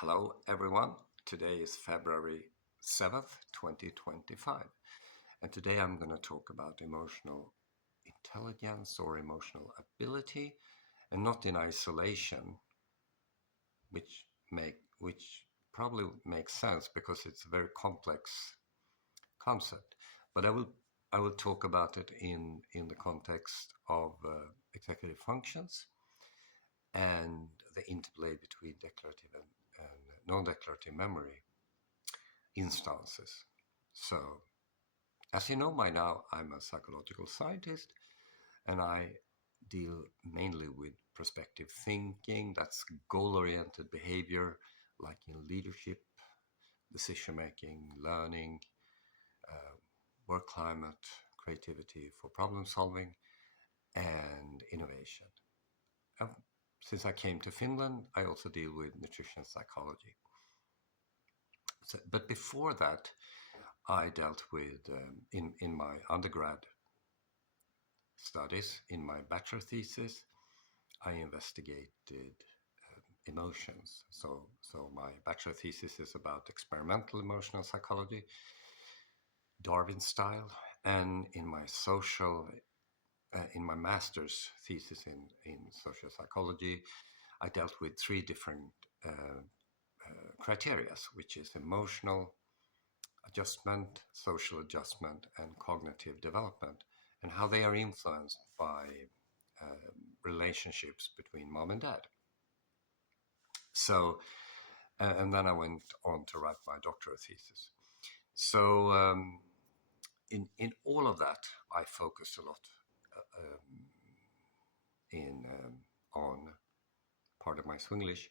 Hello, everyone. Today is February 7th, 2025. And today I'm going to talk about emotional intelligence or emotional ability, and not in isolation, which probably makes sense because it's a very complex concept. But I will talk about it in the context of executive functions and the interplay between declarative and non-declarative memory instances. So, as you know by now, I'm a psychological scientist and I deal mainly with prospective thinking, that's goal oriented behavior, like in leadership, decision making, learning, work climate, creativity for problem solving, and innovation. And since I came to Finland, I also deal with nutrition psychology. But before that, I dealt with, in my undergrad studies, in my bachelor thesis, I investigated emotions. So my bachelor thesis is about experimental emotional psychology, Darwin style, and in my master's thesis in social psychology, I dealt with three different criteria, which is emotional adjustment, social adjustment, and cognitive development, and how they are influenced by relationships between mom and dad. So, and then I went on to write my doctoral thesis. So, in all of that, I focused a lot in on part of my Swinglish,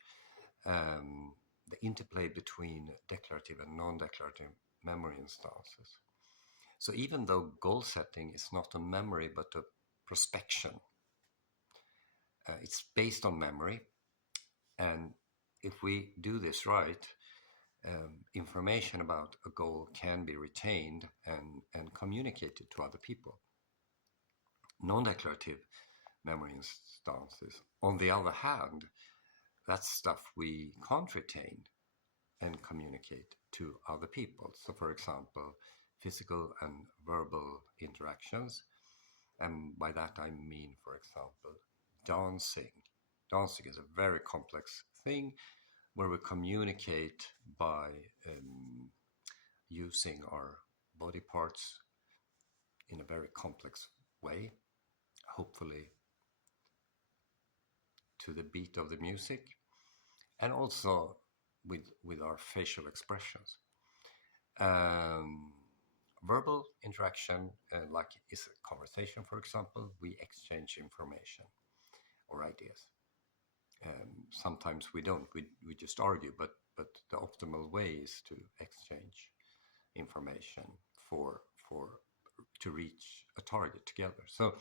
the interplay between declarative and non-declarative memory instances. So even though goal setting is not a memory but a prospection, it's based on memory. And if we do this right, information about a goal can be retained and communicated to other people. Non-declarative memory instances, on the other hand, that's stuff we can't retain and communicate to other people. So, for example, physical and verbal interactions. And by that I mean, for example, dancing. Dancing is a very complex thing where we communicate by using our body parts in a very complex way, hopefully to the beat of the music, and also with our facial expressions. Verbal interaction, like is a conversation, for example, we exchange information or ideas. Sometimes we don't, we just argue, but the optimal way is to exchange information for to reach a target together. So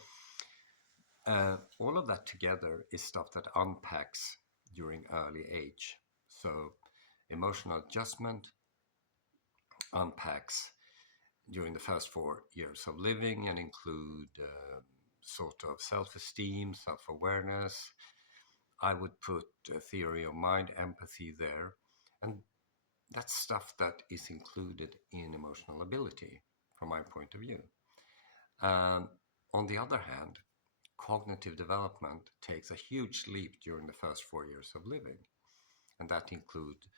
all of that together is stuff that unpacks during early age. So emotional adjustment unpacks during the first 4 years of living and include sort of self-esteem, self-awareness. I would put a theory of mind, empathy there. And that's stuff that is included in emotional ability from my point of view. On the other hand, cognitive development takes a huge leap during the first 4 years of living. And that includes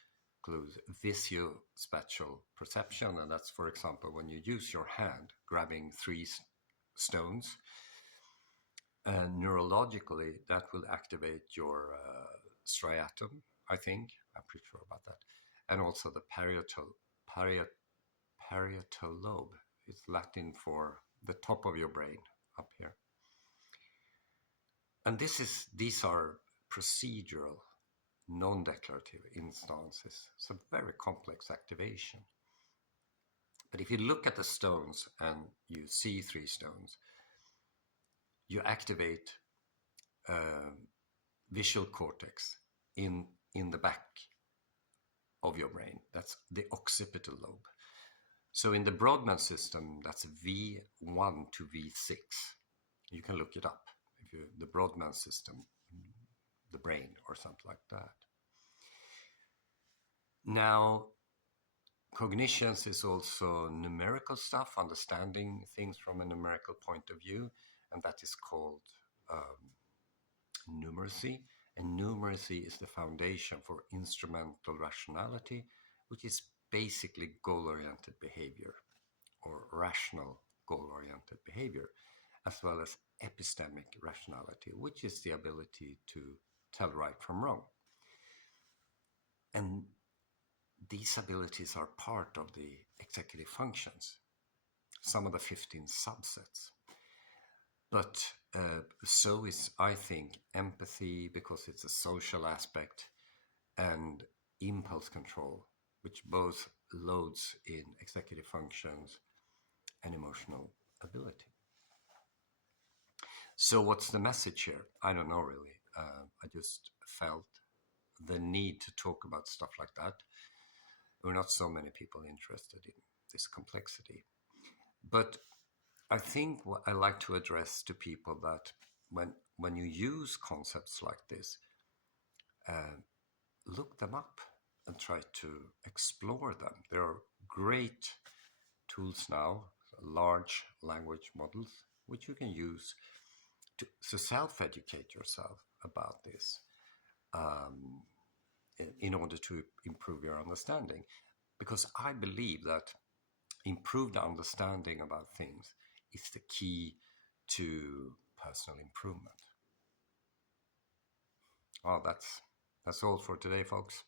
visuospatial perception. And that's, for example, when you use your hand grabbing three stones, and neurologically, that will activate your striatum, I think. I'm pretty sure about that. And also the parietal lobe. It's Latin for the top of your brain up here. And these are procedural, non-declarative instances. It's a very complex activation. But if you look at the stones and you see three stones, you activate visual cortex in the back of your brain. That's the occipital lobe. So in the Brodmann system, that's V1 to V6. You can look it up. The Brodmann system, the brain or something like that. Now, cognitions is also numerical stuff, understanding things from a numerical point of view, and that is called numeracy. And numeracy is the foundation for instrumental rationality, which is basically goal-oriented behavior or rational goal-oriented behavior, as well as epistemic rationality, which is the ability to tell right from wrong. And these abilities are part of the executive functions, some of the 15 subsets. But so is, I think, empathy, because it's a social aspect, and impulse control, which both loads in executive functions and emotional ability. So what's the message here? I don't know really. I just felt the need to talk about stuff like that. There are not so many people interested in this complexity. But I think what I like to address to people that when you use concepts like this, look them up and try to explore them. There are great tools now, large language models, which you can use to self-educate yourself about this in order to improve your understanding. Because I believe that improved understanding about things is the key to personal improvement. Well, that's all for today, folks.